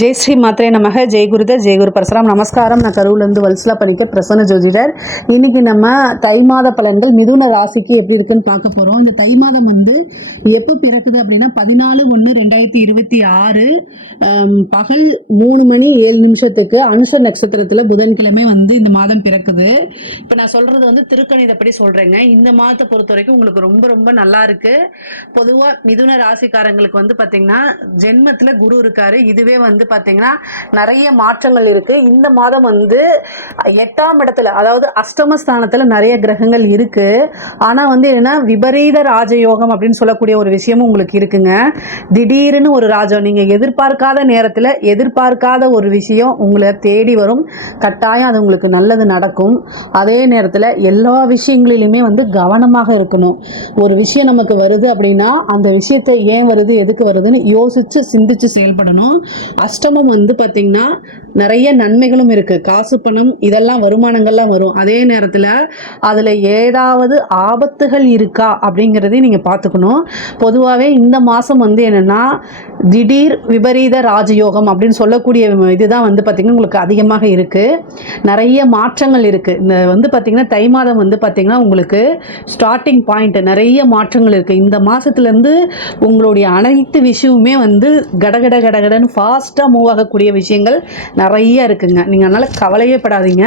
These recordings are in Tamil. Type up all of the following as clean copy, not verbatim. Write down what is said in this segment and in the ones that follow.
ஜெய் ஸ்ரீ மாத்ரே நமக. ஜெய் குருதர், ஜெய் குரு பரசுராம். நமஸ்காரம். நான் கரூர்லேருந்து வல்சலா பண்ணிக்க பிரசன்ன ஜோதிடர். இன்னைக்கு நம்ம தை மாத பலன்கள் மிதுன ராசிக்கு எப்படி இருக்குன்னு பார்க்க போகிறோம். இந்த தை மாதம் எப்போ பிறக்குது அப்படின்னா 14/1/2026 பகல் 3:07 அனுஷ நட்சத்திரத்தில் புதன்கிழமை இந்த மாதம் பிறக்குது. இப்போ நான் சொல்றது திருக்கணிதப்படி சொல்றேங்க. இந்த மாதத்தை பொறுத்த வரைக்கும் உங்களுக்கு ரொம்ப ரொம்ப நல்லா இருக்கு. பொதுவாக மிதுன ராசிக்காரங்களுக்கு பார்த்தீங்கன்னா ஜென்மத்தில் குரு இருக்காரு. இதுவே பாத்தீங்கன்னா நிறைய மாற்றங்கள் இருக்கு. இந்த மாதம் 8ஆம் இடத்துல, அதாவது அஷ்டமஸ்தானத்துல நிறைய கிரகங்கள் இருக்கு. ஆனா என்னன்னா விபரீத ராஜயோகம் அப்படின்னு சொல்லக்கூடிய ஒரு விஷயமும் உங்களுக்கு இருக்குங்க. திடீர்னு ஒரு ராஜம், நீங்க எதிர்பார்க்காத நேரத்துல எதிர்பார்க்காத ஒரு விஷயம் உங்களை தேடி வரும். கட்டாயம் அது உங்களுக்கு நல்லது நடக்கும். அதே நேரத்துல எல்லா விஷயங்களிலுமே கவனமாக இருக்கணும். ஒரு விஷயம் நமக்கு வருது அப்படின்னா அந்த விஷயத்தை ஏன் வருது, எதுக்கு வருதுன்னு யோசிச்சு சிந்திச்சு செயல்படணும். அஷ்டமம் பார்த்தீங்கன்னா நிறைய நன்மைகளும் இருக்கு. காசு பணம் இதெல்லாம் வருமானங்கள்லாம் வரும். அதே நேரத்தில் அதில் ஏதாவது ஆபத்துகள் இருக்கா அப்படிங்கிறதையும் நீங்கள் பார்த்துக்கணும். பொதுவாகவே இந்த மாதம் என்னென்னா திடீர் விபரீத ராஜயோகம் அப்படின்னு சொல்லக்கூடிய இதுதான் பார்த்தீங்கன்னா உங்களுக்கு அதிகமாக இருக்குது. நிறைய மாற்றங்கள் இருக்குது. இந்த பார்த்தீங்கன்னா தை மாதம் பார்த்தீங்கன்னா உங்களுக்கு ஸ்டார்டிங் பாயிண்ட் நிறைய மாற்றங்கள் இருக்குது. இந்த மாதத்துலேருந்து உங்களுடைய அனைத்து விஷயமுமே கடகட கடகடன்னு ஃபாஸ்ட்டாக மூவ் ஆகக்கூடிய விஷயங்கள் நிறைய இருக்குங்க. நீங்கள் அதனால் கவலையே படாதீங்க.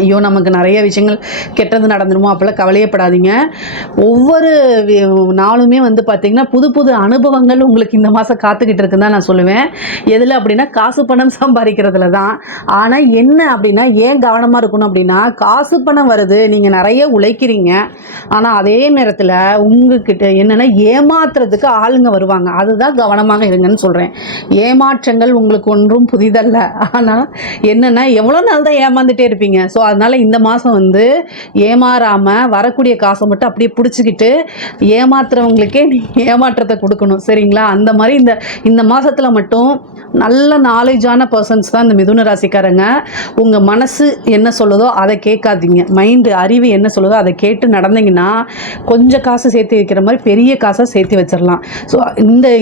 ஐயோ நமக்கு நிறைய விஷயங்கள் கெட்டது நடந்துருமோ அப்போல்லாம் கவலையே படாதீங்க. ஒவ்வொரு நாளுமே பார்த்தீங்கன்னா புது புது அனுபவங்கள் உங்களுக்கு இந்த மாதம் காத்துக்கிட்டு இருக்குன்னு தான் நான் சொல்லுவேன். எதில் அப்படின்னா காசு பணம் சம்பாதிக்கிறதுல தான். ஆனால் என்ன அப்படின்னா ஏன் கவனமாக இருக்கணும் அப்படின்னா காசு பணம் வருது, நீங்கள் நிறைய உழைக்கிறீங்க. ஆனால் அதே நேரத்தில் உங்ககிட்ட என்னென்னா ஏமாத்துறதுக்கு ஆளுங்க வருவாங்க. அதுதான் கவனமாக இருங்கன்னு சொல்கிறேன். ஏமாற்றங்கள் உங்களுக்கு ஒன்றும் புதிதல்ல. ஆனால் என்னென்னா எவ்வளோ நாள் தான் ஏமாந்துட்டே இருப்பீங்க. ஸோ அதனால் இந்த மாதம் ஏமாறாமல் வரக்கூடிய காசை மட்டும் அப்படியே பிடிச்சிக்கிட்டு ஏமாத்துறவங்களுக்கே ஏமாற்றத்தை கொடுக்கணும். சரிங்களா? அந்த மாதிரி இந்த மாதத்தில் மட்டும் நல்ல நாலேஜான பர்சன்ஸ் தான் இந்த மிதுன ராசிக்காரங்க. உங்கள் மனசு என்ன சொல்லுதோ அதை கேட்காதீங்க. மைண்டு அறிவு என்ன சொல்லுதோ அதை கேட்டு நடந்தீங்கன்னா கொஞ்சம் காசு சேர்த்து வைக்கிற மாதிரி பெரிய காசை சேர்த்து வச்சிடலாம். ஸோ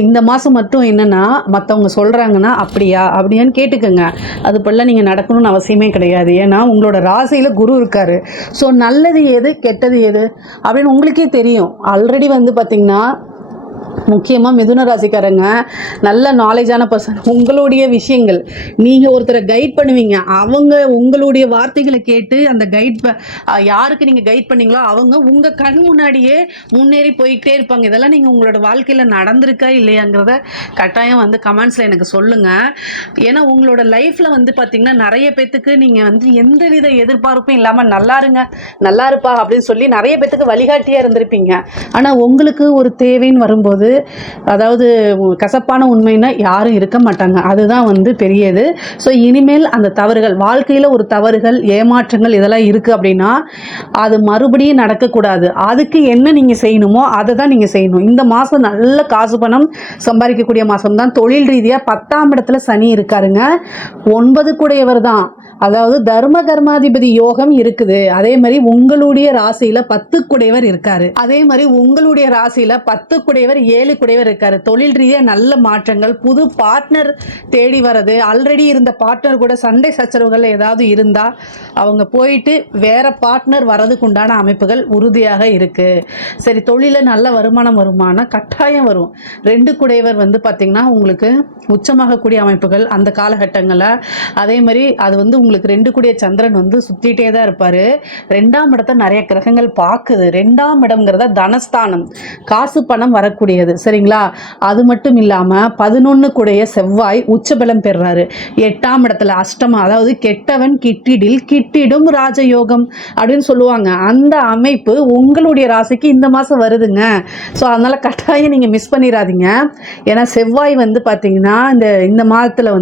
இந்த மாதம் மட்டும் என்னென்னா மற்றவங்க சொல்கிறாங்கன்னா அப்படியான்னு கேட்டுக்கோங்க. அது போல நீங்கள் நடக்கணும்னு அவசியமே கிடையாது. ஏன்னா உங்களோட ராசியில் குரு இருக்காரு. ஸோ நல்லது எது கெட்டது எது அப்படின்னு உங்களுக்கே தெரியும். ஆல்ரெடி பார்த்தீங்கன்னா முக்கியமாக மிதுன ராசிக்காரங்க நல்ல நாலேஜான பர்சன். உங்களுடைய விஷயங்கள் நீங்கள் ஒருத்தரை கைட் பண்ணுவீங்க. அவங்க உங்களுடைய வார்த்தைகளை கேட்டு அந்த யாருக்கு நீங்கள் கைட் பண்ணீங்களோ அவங்க உங்கள் கண் முன்னாடியே முன்னேறி போய்கிட்டே இருப்பாங்க. இதெல்லாம் நீங்கள் உங்களோட வாழ்க்கையில் நடந்திருக்கா இல்லையாங்கிறத கட்டாயம் கமெண்ட்ஸில் எனக்கு சொல்லுங்கள். ஏன்னா உங்களோட லைஃப்பில் பார்த்தீங்கன்னா நிறைய பேத்துக்கு நீங்கள் எந்த வித எதிர்பார்ப்பும் இல்லாமல் நல்லா இருப்பா அப்படின்னு சொல்லி நிறைய பேத்துக்கு வழிகாட்டியாக இருந்திருப்பீங்க. ஆனால் உங்களுக்கு ஒரு தேவைன்னு வரும்போது, அதாவது கசப்பான உண்மைன்னா யாரும் இருக்க மாட்டாங்க. அதுதான் பெரியது. ஸோ இனிமேல் அந்த தவறுகள் வாழ்க்கையில் ஒரு தவறுகள் ஏமாற்றங்கள் இதெல்லாம் இருக்குது அப்படின்னா அது மறுபடியும் நடக்கக்கூடாது. அதுக்கு என்ன நீங்கள் செய்யணுமோ அதை தான் நீங்கள் செய்யணும். இந்த மாதம் நல்ல காசு பணம் சம்பாதிக்கக்கூடிய மாதம் தான். தொழில் ரீதியாக 10ஆம் இடத்துல சனி இருக்காருங்க. 9 கூடையவர் தான். அதாவது தர்ம கர்மாதிபதி யோகம் இருக்குது. அதே மாதிரி உங்களுடைய ராசியில் 10 குடையவர் இருக்காரு. அதே மாதிரி உங்களுடைய ராசியில் 10 குடையவர் 7 குடையவர் இருக்காரு. தொழில் ரீதியாக நல்ல மாற்றங்கள், புது பார்ட்னர் தேடி வர்றது, ஆல்ரெடி இருந்த பார்ட்னர் கூட சண்டை சச்சரவுகள் ஏதாவது இருந்தால் அவங்க போயிட்டு வேற பார்ட்னர் வர்றதுக்கு உண்டான அமைப்புகள் உறுதியாக இருக்கு. சரி, தொழில நல்ல வருமானம் கட்டாயம் வரும். 2 குடையவர் பார்த்தீங்கன்னா உங்களுக்கு உச்சமாகக்கூடிய அமைப்புகள் அந்த காலகட்டங்களில். அதே மாதிரி அது உங்களுக்கு 2 கூடிய சந்திரன் சுத்திட்டே தான் இருப்பாரு. 2ஆம் இடத்தை நிறைய கிரகங்கள் பார்க்குது. 2ஆம் இடம்ங்கிறத தனஸ்தானம், காசு பணம் வரக்கூடியது. சரிங்களா? அது மட்டும் இல்லாமல் 11 கூடிய செவ்வாய் உச்சபலம் பெறுறாரு 8ஆம் இடத்துல. அஷ்டமம், அதாவது கெட்டவன் கிட்டிடும் ராஜயோகம் அப்படின்னு சொல்லுவாங்க. அந்த அமைப்பு உங்களுடைய ராசிக்கு இந்த மாதம் வருதுங்க. ஸோ அதனால கட்டாயம் நீங்கள் மிஸ் பண்ணிடாதீங்க. ஏன்னா செவ்வாய் பார்த்தீங்கன்னா இந்த மாதத்தில்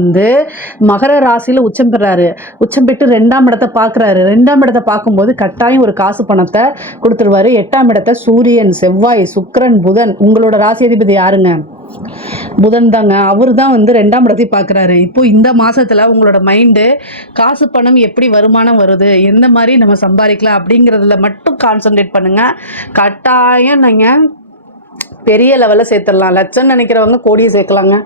மகர ராசியில் உச்சம் பெறாரு. உச்சம் பெற்று 2ஆம் இடத்தை பார்க்குறாரு. 2ஆம் இடத்தை பார்க்கும்போது கட்டாயம் ஒரு காசு பணத்தை கொடுத்துருவாரு. 8ஆம் இடத்தை சூரியன், செவ்வாய், சுக்கிரன், புதன். உங்களோட ராசி அதிபதி யாருங்க? புதன் தாங்க. அவர் தான் 2ஆம் இடத்தை பார்க்குறாரு. இப்போ இந்த மாதத்தில் உங்களோட மைண்டு காசு பணம் எப்படி வருமானம் வருது, எந்த மாதிரி நம்ம சம்பாதிக்கலாம் அப்படிங்கிறதுல மட்டும் கான்சன்ட்ரேட் பண்ணுங்கள். கட்டாயம் நீங்கள் பெரிய லெவலில் சேர்த்துடலாம். லட்சம் நினைக்கிறவங்க கோடியை சேர்க்கலாங்க.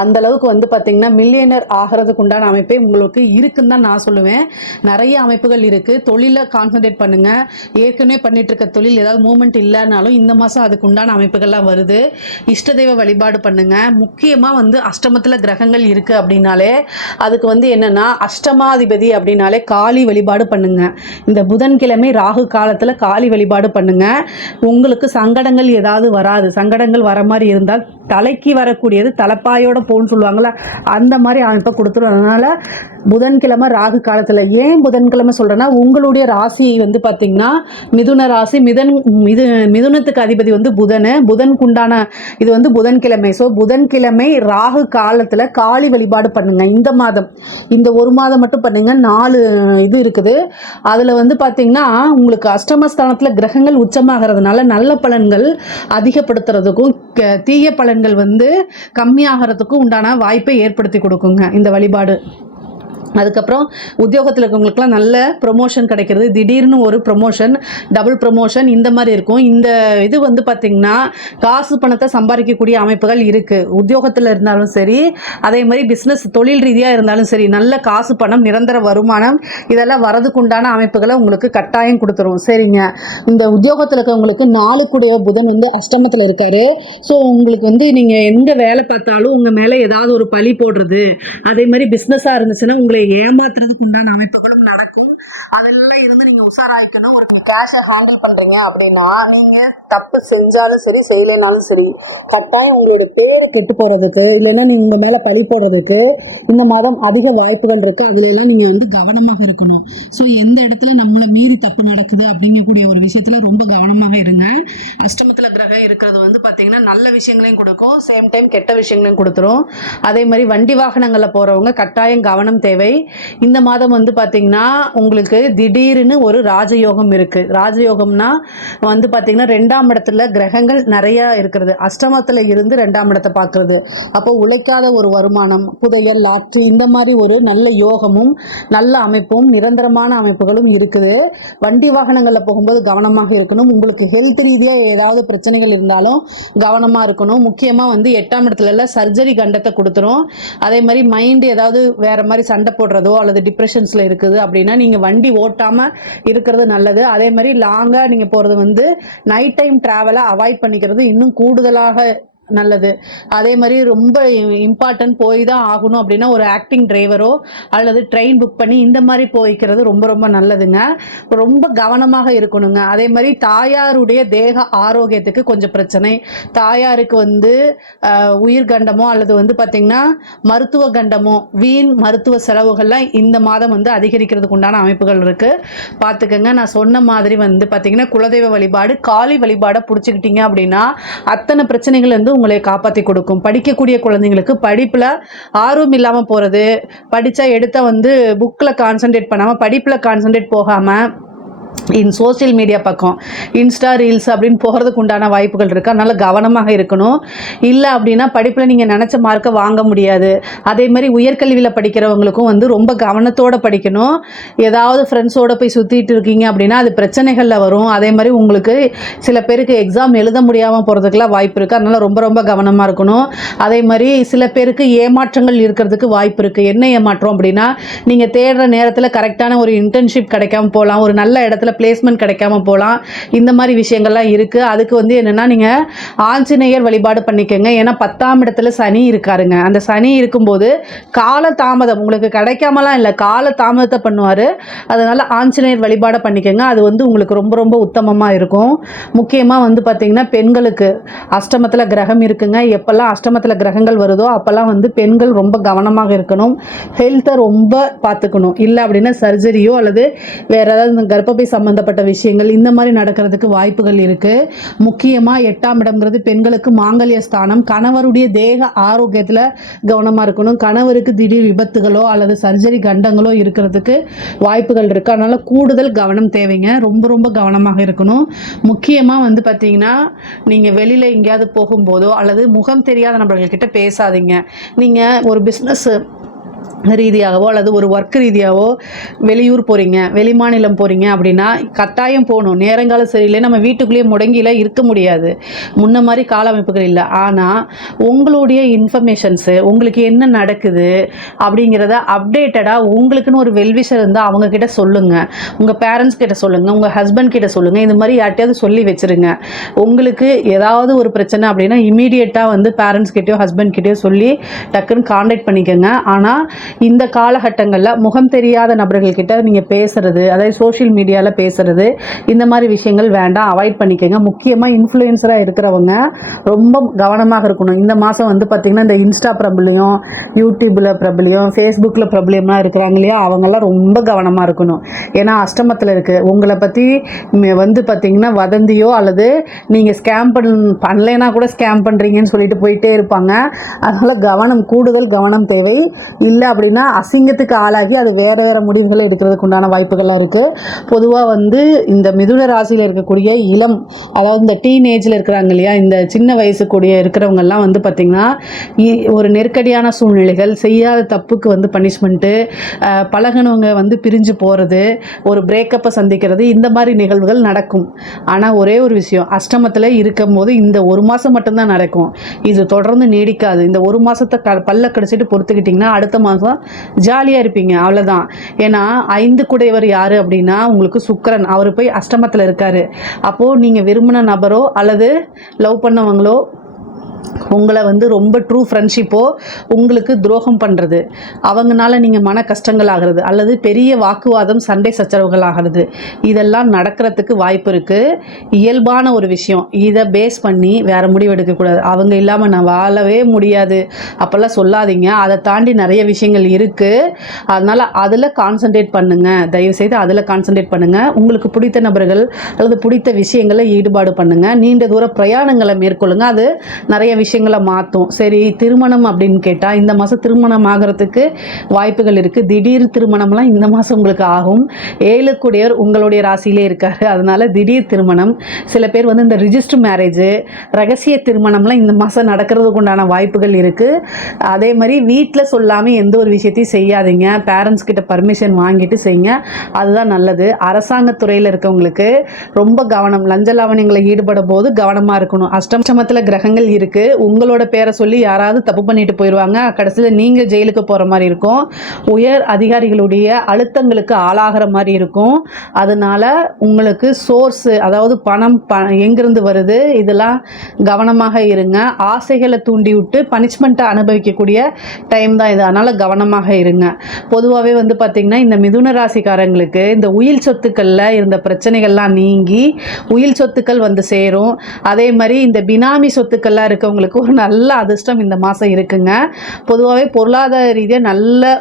அந்த அளவுக்கு வந்து பார்த்தீங்கன்னா மில்லியனர் ஆகிறதுக்கு உண்டான அமைப்பே உங்களுக்கு இருக்குன்னு தான் நான் சொல்லுவேன். நிறைய அமைப்புகள் இருக்குது. தொழிலை கான்சன்ட்ரேட் பண்ணுங்கள். ஏற்கனவே பண்ணிட்டு இருக்க தொழில் ஏதாவது மூமெண்ட் இல்லைனாலும் இந்த மாதம் அதுக்கு உண்டான அமைப்புகள்லாம் வருது. இஷ்ட தெய்வ வழிபாடு பண்ணுங்கள். முக்கியமாக வந்து அஷ்டமத்தில் கிரகங்கள் இருக்குது அப்படின்னாலே அதுக்கு வந்து என்னென்னா அஷ்டமாதிபதி அப்படின்னாலே காளி வழிபாடு பண்ணுங்கள். இந்த புதன்கிழமை ராகு காலத்தில் காளி வழிபாடு பண்ணுங்கள். உங்களுக்கு சங்கடங்கள் ஏதாவது வராது. சங்கடங்கள் வர மாதிரி இருந்தால் தலைக்கு வரக்கூடியது தலைப்பாயோட போன்னு சொல்லுவாங்களா, அந்த மாதிரி அமைப்பை கொடுத்துரும். அதனால் புதன்கிழமை ராகு காலத்தில் ஏன் புதன்கிழமை சொல்கிறேன்னா, உங்களுடைய ராசி வந்து பார்த்திங்கன்னா மிதுன ராசி. மிதுனத்துக்கு அதிபதி வந்து புதனுக்குண்டான இது வந்து புதன்கிழமை. ஸோ புதன்கிழமை ராகு காலத்தில் காளி வழிபாடு பண்ணுங்கள். இந்த மாதம் இந்த ஒரு மாதம் மட்டும் பண்ணுங்கள். 4 இது இருக்குது. அதில் வந்து பார்த்திங்கன்னா உங்களுக்கு அஷ்டமஸ்தானத்தில் கிரகங்கள் உச்சமாகிறதுனால நல்ல பலன்கள் அதிகப்படுத்துறதுக்கும் தீய பலன்கள் வந்து கம்மியாகிறதுக்கும் உண்டான வாய்ப்பை ஏற்படுத்தி கொடுக்குங்க இந்த வழிபாடு. அதுக்கப்புறம் உத்தியோகத்தில் இருக்கவங்களுக்குலாம் நல்ல ப்ரொமோஷன் கிடைக்கிறது. திடீர்னு ஒரு ப்ரொமோஷன், டபுள் ப்ரொமோஷன் இந்த மாதிரி இருக்கும். இந்த இது வந்து பார்த்திங்கன்னா காசு பணத்தை சம்பாதிக்கக்கூடிய அமைப்புகள் இருக்குது. உத்தியோகத்தில் இருந்தாலும் சரி, அதே மாதிரி பிஸ்னஸ் தொழில் ரீதியாக இருந்தாலும் சரி, நல்ல காசு பணம், நிரந்தர வருமானம் இதெல்லாம் வரதுக்கு உண்டான அமைப்புகளை உங்களுக்கு கட்டாயம் கொடுத்துரும். சரிங்க, இந்த உத்தியோகத்தில் இருக்கவங்களுக்கு 4 புதன் வந்து அஷ்டமத்தில் இருக்காரு. ஸோ உங்களுக்கு வந்து நீங்கள் எந்த வேலை பார்த்தாலும் உங்கள் மேலே ஏதாவது ஒரு பழி போடுறது, அதே மாதிரி பிஸ்னஸாக இருந்துச்சுன்னா உங்களை ஏமாத்துறதுக்கு உண்டான அமைப்புகளும் நடக்கும். அதெல்லாம் இருந்து நீங்க உஷாராயிக்கணும். ஒரு கேஷை ஹேண்டில் பண்றீங்க அப்படின்னா நீங்க தப்பு செஞ்சாலும் சரி செய்யலைனாலும் சரி கட்டாயம் உங்களோட பேரை கெட்டு போறதுக்கு இல்லைன்னா நீங்க உங்க மேல பழி போடுறதுக்கு இந்த மாதம் அதிக வாய்ப்புகள் இருக்கு. அதுல எல்லாம் நீங்க வந்து கவனமாக இருக்கணும். ஸோ எந்த இடத்துல நம்மளை மீறி தப்பு நடக்குது அப்படிங்கக்கூடிய ஒரு விஷயத்துல ரொம்ப கவனமாக இருங்க. அஷ்டமத்துல கிரகம் இருக்கிறது வந்து பாத்தீங்கன்னா நல்ல விஷயங்களையும் கொடுக்கும், சேம் டைம் கெட்ட விஷயங்களையும் கொடுத்துரும். அதே மாதிரி வண்டி வாகனங்கள்ல போறவங்க கட்டாயம் கவனம் தேவை. இந்த மாதம் வந்து பாத்தீங்கன்னா உங்களுக்கு திடீர்னு ஒரு ராஜயோகம் இருக்கு. ராஜயோகம்னா வந்து பாத்தீங்கன்னா 2ஆம் இடத்துல கிரகங்கள் நிறைய இருக்கிறது. அஷ்டமத்துல இருந்து 2ஆம் இடத்தை பார்க்கறது. அப்போ உழைக்காத ஒரு வருமானம், புதையல், லாட்ரி இந்த மாதிரி ஒரு நல்ல யோகமும் நல்ல அமைப்பும் நிரந்தரமான அமைப்புகளும் இருக்குது. வண்டி வாகனங்கள்ல போகும்போது கவனமாக இருக்கணும். உங்களுக்கு ஹெல்த் ரீதியா ஏதாவது பிரச்சனைகள் இருந்தாலும் கவனமா இருக்கணும். முக்கியமா வந்து 8ஆம் இடத்துல சர்ஜரி கண்டத்தை கொடுத்துரும். அதே மாதிரி மைண்ட் ஏதாவது வேற மாதிரி சண்டை போடுறதோ அல்லது டிப்ரெஷன்ஸ்ல இருக்குது அப்படின்னா நீங்க வண்டி ஓட்டாம இருக்கிறது நல்லது. அதே மாதிரி லாங்கா நீங்க போறது வந்து நைட் டைம் டிராவலை அவாய்ட் பண்ணிக்கிறது இன்னும் கூடுதலாக நல்லது. அதே மாதிரி ரொம்ப இம்பார்ட்டன்ட் போய் தான் ஆகணும் அப்படின்னா ஒரு ஆக்டிங் டிரைவரோ அல்லது ட்ரெயின் புக் பண்ணி இந்த மாதிரி போய்க்கிறது ரொம்ப ரொம்ப நல்லதுங்க. ரொம்ப கவனமாக இருக்கணுங்க. அதே மாதிரி தாயாருடைய தேக ஆரோக்கியத்துக்கு கொஞ்சம் பிரச்சனை. தாயாருக்கு வந்து உயிர் கண்டமோ அல்லது வந்து பார்த்திங்கன்னா மருத்துவ கண்டமோ வீண் மருத்துவ செலவுகள்லாம் இந்த மாதம் வந்து அதிகரிக்கிறதுக்கு உண்டான அமைப்புகள் இருக்குது. பார்த்துக்கங்க. நான் சொன்ன மாதிரி வந்து பார்த்திங்கன்னா குலதெய்வ வழிபாடு, காளி வழிபாடை பிடிச்சிக்கிட்டீங்க அப்படின்னா அத்தனை பிரச்சனைகள் வந்து உங்களை காப்பாற்றி கொடுக்கும். படிக்கக்கூடிய குழந்தைங்களுக்கு படிப்பில் ஆர்வம் இல்லாமல் போகிறது, படித்தா எடுத்த வந்து புக்கில் கான்சன்ட்ரேட் பண்ணாமல் படிப்பில் கான்சன்ட்ரேட் போகாமல் சோசியல் மீடியா பக்கம் இன்ஸ்டா ரீல்ஸ் அப்படின்னு போகிறதுக்கு உண்டான வாய்ப்புகள் இருக்குது. அதனால் கவனமாக இருக்கணும். இல்லை அப்படின்னா படிப்பில் நீங்கள் நினச்ச மார்க்கை வாங்க முடியாது. அதே மாதிரி உயர்கல்வியில் படிக்கிறவங்களுக்கும் வந்து ரொம்ப கவனத்தோடு படிக்கணும். ஏதாவது ஃப்ரெண்ட்ஸோடு போய் சுற்றிட்டு இருக்கீங்க அப்படின்னா அது பிரச்சனைகளில் வரும். அதே மாதிரி உங்களுக்கு சில பேருக்கு எக்ஸாம் எழுத முடியாமல் போகிறதுக்கெல்லாம் வாய்ப்பு இருக்குது. அதனால் ரொம்ப ரொம்ப கவனமாக இருக்கணும். அதே மாதிரி சில பேருக்கு ஏமாற்றங்கள் இருக்கிறதுக்கு வாய்ப்பு இருக்குது. என்ன ஏமாற்றம் அப்படின்னா நீங்கள் தேடுற நேரத்தில் கரெக்டான ஒரு இன்டர்ன்ஷிப் கிடைக்காம போகலாம், ஒரு நல்ல இடத்துல பிளேஸ்மெண்ட் கிடைக்காம போகலாம். இந்த மாதிரி விஷயங்கள்லாம் இருக்குது. அதுக்கு வந்து என்னென்னா நீங்கள் ஆஞ்சநேயர் வழிபாடு பண்ணிக்கோங்க. ஏன்னா 10ஆம் இடத்துல சனி இருக்காருங்க. அந்த சனி இருக்கும்போது கால தாமதம் உங்களுக்கு கிடைக்காமலாம் இல்லை, கால தாமதத்தை பண்ணுவார். அதனால் ஆஞ்சநேயர் வழிபாடு பண்ணிக்கோங்க. அது வந்து உங்களுக்கு ரொம்ப ரொம்ப உத்தமமாக இருக்கும். முக்கியமாக வந்து பார்த்திங்கன்னா பெண்களுக்கு அஷ்டமத்தில் கிரகம் இருக்குங்க. எப்போல்லாம் அஷ்டமத்தில் கிரகங்கள் வருதோ அப்போல்லாம் வந்து பெண்கள் ரொம்ப கவனமாக இருக்கணும். ஹெல்த்தை ரொம்ப பார்த்துக்கணும். இல்லை அப்படின்னா சர்ஜரியோ அல்லது வேறு ஏதாவது கர்ப்பப்பை சம்பந்தப்பட்ட விஷயங்கள் இந்த மாதிரி நடக்கிறதுக்கு வாய்ப்புகள் இருக்குது. முக்கியமாக 8ஆம் இடம்ங்கிறது பெண்களுக்கு மாங்கல்ய ஸ்தானம். கணவருடைய தேக ஆரோக்கியத்தில் கவனமாக இருக்கணும். கணவருக்கு திடீர் விபத்துகளோ அல்லது சர்ஜரி கண்டங்களோ இருக்கிறதுக்கு வாய்ப்புகள் இருக்குது. அதனால் கூடுதல் கவனம் தேவைங்க. ரொம்ப ரொம்ப கவனமாக இருக்கணும். முக்கியமாக வந்து பார்த்திங்கன்னா நீங்கள் வெளியில் எங்கேயாவது போகும்போதோ அல்லது முகம் தெரியாத நபர்கள்கிட்ட பேசாதீங்க. நீங்கள் ஒரு பிஸ்னஸ் ரீதியாகவோ அல்லது ஒரு ஒர்க் ரீதியாகவோ வெளியூர் போகிறீங்க, வெளிமாநிலம் போகிறீங்க அப்படின்னா கட்டாயம் போகணும். நேரங்காலம் சரியில்லை, நம்ம வீட்டுக்குள்ளேயே முடங்கிலாம் இருக்க முடியாது. முன்ன மாதிரி கால அமைப்புகள் இல்லை. ஆனால் உங்களுடைய இன்ஃபர்மேஷன்ஸு உங்களுக்கு என்ன நடக்குது அப்படிங்கிறத அப்டேட்டடாக உங்களுக்குன்னு ஒரு வெல்விஷர் இருந்தால் அவங்கக்கிட்ட சொல்லுங்கள். உங்கள் பேரண்ட்ஸ் கிட்ட சொல்லுங்கள், உங்கள் ஹஸ்பண்ட் கிட்ட சொல்லுங்கள். இது மாதிரி யார்ட்டையாவது சொல்லி வச்சுருங்க. உங்களுக்கு ஏதாவது ஒரு பிரச்சனை அப்படின்னா இமீடியட்டாக வந்து பேரண்ட்ஸ் கிட்டேயோ ஹஸ்பண்ட் கிட்டேயோ சொல்லி டக்குன்னு கான்டாக்ட் பண்ணிக்கோங்க. ஆனால் இந்த காலகட்டங்களில் முகம் தெரியாத நபர்கள்கிட்ட நீங்கள் பேசுகிறது, அதாவது சோஷியல் மீடியாவில் பேசுகிறது, இந்த மாதிரி விஷயங்கள் வேண்டாம், அவாய்ட் பண்ணிக்கோங்க. முக்கியமாக இன்ஃப்ளூயன்சராக இருக்கிறவங்க ரொம்ப கவனமாக இருக்கணும். இந்த மாதம் வந்து பார்த்திங்கன்னா இந்த இன்ஸ்டா பிரபலியம், யூடியூப்பில் பிரபலியம், ஃபேஸ்புக்கில் பிரபலியமாக இருக்கிறாங்க இல்லையா, அவங்கெல்லாம் ரொம்ப கவனமாக இருக்கணும். ஏன்னா அஷ்டமத்தில் இருக்குது. உங்களை பற்றி வந்து பார்த்திங்கன்னா வதந்தியோ அல்லது நீங்கள் ஸ்கேம் பண்ணலைன்னா கூட ஸ்கேம் பண்ணுறீங்கன்னு சொல்லிட்டு போயிட்டே இருப்பாங்க. அதனால் கூடுதல் கவனம் தேவை. இல்லை அப்படின்னா அசிங்கத்துக்கு ஆளாகி அது வேறு வேறு முடிவுகளை எடுக்கிறதுக்கு உண்டான வாய்ப்புகள்லாம் இருக்குது. பொதுவாக வந்து இந்த மிதுன ராசியில் இருக்கக்கூடிய இளம், அதாவது இந்த டீனேஜில் இருக்கிறாங்க இல்லையா, இந்த சின்ன வயசுக்கூடிய இருக்கிறவங்கெல்லாம் வந்து பார்த்திங்கன்னா ஒரு நெருக்கடியான சூழ்நிலைகள், செய்யாத தப்புக்கு வந்து பனிஷ்மெண்ட்டு, பழகினவங்க வந்து பிரிஞ்சு போகிறது, ஒரு பிரேக்கப்பை சந்திக்கிறது, இந்த மாதிரி நிகழ்வுகள் நடக்கும். ஆனால் ஒரே ஒரு விஷயம், அஷ்டமத்தில் இருக்கும் போது இந்த ஒரு மாதம் மட்டும்தான் நடக்கும். இது தொடர்ந்து நீடிக்காது. இந்த ஒரு மாதத்தை பல்ல கடிச்சிட்டு பொறுத்துக்கிட்டிங்கன்னா அடுத்த மாதம் ஜாலியாக இருப்பீங்க, அவ்வளோதான். ஏன்னா 5 குடையவர் யார் அப்படின்னா உங்களுக்கு சுக்கிரன். அவர் போய் அஷ்டமத்தில் இருக்கார். அப்போது நீங்கள் விரும்பின நபரோ அல்லது லவ் பண்ணவங்களோ உங்களை வந்து ரொம்ப ட்ரூ ஃப்ரெண்ட்ஷிப்போ உங்களுக்கு துரோகம் பண்ணுறது, அவங்கனால நீங்கள் மன கஷ்டங்கள் ஆகிறது அல்லது பெரிய வாக்குவாதம், சண்டை சச்சரவுகள் ஆகிறது, இதெல்லாம் நடக்கிறதுக்கு வாய்ப்பு இருக்குது. இயல்பான ஒரு விஷயம். இதை பேஸ் பண்ணி வேறு முடிவு எடுக்கக்கூடாது. அவங்க இல்லாமல் நான் வாழவே முடியாது அப்போல்லாம் சொல்லாதீங்க. அதை தாண்டி நிறைய விஷயங்கள் இருக்குது. அதனால் அதில் கான்சன்ட்ரேட் பண்ணுங்கள். தயவுசெய்து அதில் கான்சன்ட்ரேட் பண்ணுங்கள். உங்களுக்கு பிடித்த நபர்கள் அல்லது பிடித்த விஷயங்களை ஈடுபாடு பண்ணுங்கள். நீண்ட தூர பிரயாணங்களை மேற்கொள்ளுங்கள். அது நிறைய விஷயங்களை மாற்றும். சரி, திருமணம் அப்படின்னு கேட்டால் இந்த மாதம் திருமணம் ஆகிறதுக்கு வாய்ப்புகள் இருக்குது. திடீர் திருமணம்லாம் இந்த மாதம் உங்களுக்கு ஆகும். 7 கூடியவர் உங்களுடைய ராசியிலே இருக்கார். அதனால் திடீர் திருமணம், சில பேர் வந்து இந்த ரிஜிஸ்டர் மேரேஜு, ரகசிய திருமணம்லாம் இந்த மாதம் நடக்கிறதுக்கு உண்டான வாய்ப்புகள் இருக்குது. அதே மாதிரி வீட்டில் சொல்லாமல் எந்த ஒரு விஷயத்தையும் செய்யாதீங்க. பேரண்ட்ஸ் கிட்ட பர்மிஷன் வாங்கிட்டு செய்யுங்க, அதுதான் நல்லது. அரசாங்கத்துறையில் இருக்கவங்களுக்கு ரொம்ப கவனம், லஞ்ச லாவணியங்களை ஈடுபடும் போது கவனமாக இருக்கணும். அஷ்டமத்தில் கிரகங்கள் இருக்குது. உங்களோட பேரை சொல்லி யாராவது தப்பு பண்ணிட்டு போயிடுவாங்க. கடைசியில் நீங்கள் ஜெயிலுக்கு போகிற மாதிரி இருக்கும். உயர் அதிகாரிகளுடைய அழுத்தங்களுக்கு ஆளாகிற மாதிரி இருக்கும். அதனால் உங்களுக்கு சோர்ஸு, அதாவது பணம் எங்கிருந்து வருது, இதெல்லாம் கவனமாக இருங்க. ஆசைகளை தூண்டி விட்டு பனிஷ்மெண்ட்டை அனுபவிக்கக்கூடிய டைம் தான் இது. அதனால் கவனமாக இருங்க. பொதுவாகவே வந்து பார்த்திங்கன்னா இந்த மிதுன ராசிக்காரங்களுக்கு இந்த உயில் சொத்துக்களில் இருந்த பிரச்சனைகள்லாம் நீங்கி உயில் சொத்துக்கள் வந்து சேரும். அதே மாதிரி இந்த பினாமி சொத்துக்கள்லாம் இருக்கவங்களுக்கு ஒரு நல்ல அதிர்ஷ்டம் இந்த மாதம் இருக்குங்க. பொதுவாகவே பொருளாதார ரீதியாக நல்ல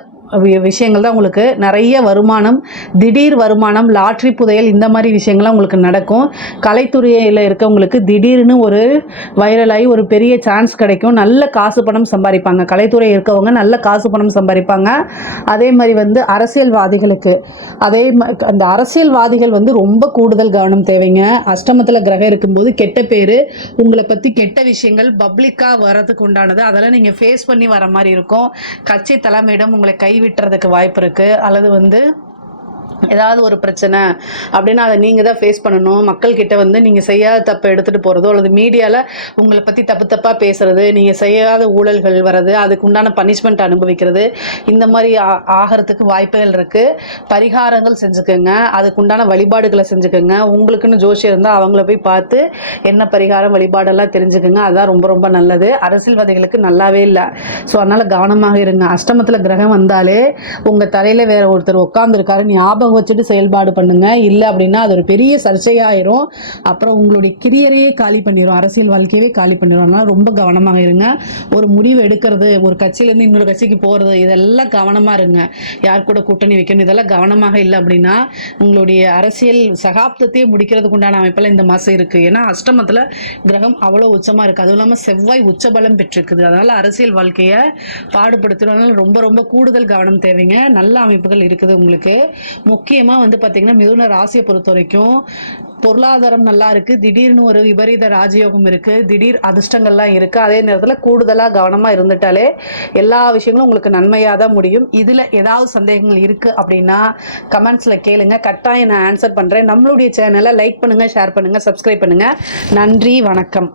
விஷயங்கள் தான் உங்களுக்கு நிறைய வருமானம், திடீர் வருமானம், லாட்ரி புதையல், இந்த மாதிரி விஷயங்கள்லாம் உங்களுக்கு நடக்கும். கலைத்துறையில் இருக்கவங்களுக்கு திடீர்னு ஒரு வைரலாகி ஒரு பெரிய சான்ஸ் கிடைக்கும். நல்ல காசு பணம் சம்பாதிப்பாங்க. கலைத்துறை இருக்கவங்க நல்ல காசு பணம் சம்பாதிப்பாங்க. அதே மாதிரி வந்து அரசியல்வாதிகளுக்கு அந்த அரசியல்வாதிகள் வந்து ரொம்ப கூடுதல் கவனம் தேவைங்க. அஷ்டமத்தில் கிரகம் இருக்கும்போது கெட்ட பேர், உங்களை பற்றி கெட்ட விஷயங்கள் பப்ளிக்காக வரதுக்கு உண்டானது, அதெல்லாம் நீங்கள் ஃபேஸ் பண்ணி வர மாதிரி இருக்கும். கட்சி தலைமையிடம் உங்களை கைவிட்டுறதுக்கு வாய்ப்பு இருக்குது. அல்லது வந்து ஏதாவது ஒரு பிரச்சனை அப்படின்னா அதை நீங்கள் தான் ஃபேஸ் பண்ணணும். மக்கள்கிட்ட வந்து நீங்கள் செய்யாத தப்பை எடுத்துகிட்டு போகிறதோ அல்லது மீடியாவில் உங்களை பற்றி தப்பாக பேசுகிறது, நீங்கள் செய்யாத ஊழல்கள் வர்றது, அதுக்கு உண்டான பனிஷ்மெண்ட் அனுபவிக்கிறது, இந்த மாதிரி ஆகிறதுக்கு வாய்ப்புகள் இருக்குது. பரிகாரங்கள் செஞ்சுக்கோங்க, அதுக்கு உண்டான வழிபாடுகளை செஞ்சுக்கோங்க. உங்களுக்குன்னு ஜோசியம் இருந்தால் அவங்கள போய் பார்த்து என்ன பரிகாரம் வழிபாடெல்லாம் தெரிஞ்சுக்கோங்க. அதுதான் ரொம்ப ரொம்ப நல்லது. அரசியல்வாதிகளுக்கு நல்லாவே இல்லை. ஸோ அதனால் கவனமாக இருங்க. அஷ்டமத்தில் கிரகம் வந்தாலே உங்கள் தலையில் வேறு ஒருத்தர் உட்காந்துருக்காரு ஞாபகம் வச்சுட்டு செயல்பாடு பண்ணுங்க. இல்லை அப்படின்னா அது ஒரு பெரிய சர்ச்சையாயிரும். அப்புறம் உங்களுடைய கிரியரையே காலி பண்ணிடும், அரசியல் வாழ்க்கையவே காலி பண்ணிடும். அதனால் ரொம்ப கவனமாக இருங்க. ஒரு முடிவு எடுக்கிறது, ஒரு கட்சியிலேருந்து இன்னொரு கட்சிக்கு போகிறது, இதெல்லாம் கவனமாக இருங்க. யார் கூட கூட்டணி வைக்கணும், இதெல்லாம் கவனமாக இல்லை அப்படின்னா உங்களுடைய அரசியல் சகாப்தத்தையே முடிக்கிறதுக்கு உண்டான அமைப்பெல்லாம் இந்த மாதம் இருக்குது. ஏன்னா அஷ்டமத்தில் கிரகம் அவ்வளோ உச்சமாக இருக்குது. அதுவும் இல்லாமல் செவ்வாய் உச்சபலம் பெற்றிருக்குது. அதனால் அரசியல் வாழ்க்கையை பாடுபடுத்துறதுனால ரொம்ப ரொம்ப கூடுதல் கவனம் தேவைங்க. நல்ல அமைப்புகள் இருக்குது உங்களுக்கு. முக்கியமாக வந்து பார்த்திங்கன்னா மிதுன ராசியை பொறுத்த வரைக்கும் பொருளாதாரம் நல்லா இருக்குது, திடீர்னு ஒரு விபரீத ராஜயோகம் இருக்குது, திடீர் அதிர்ஷ்டங்கள்லாம் இருக்குது. அதே நேரத்தில் கூடுதலாக கவனமாக இருந்துட்டாலே எல்லா விஷயங்களும் உங்களுக்கு நன்மையாக தான் முடியும். இதில் ஏதாவது சந்தேகங்கள் இருக்குது அப்படின்னா கமெண்ட்ஸில் கேளுங்க, கட்டாயம் நான் ஆன்சர் பண்ணுறேன். நம்மளுடைய சேனலை லைக் பண்ணுங்கள், ஷேர் பண்ணுங்கள், சப்ஸ்கிரைப் பண்ணுங்கள். நன்றி, வணக்கம்.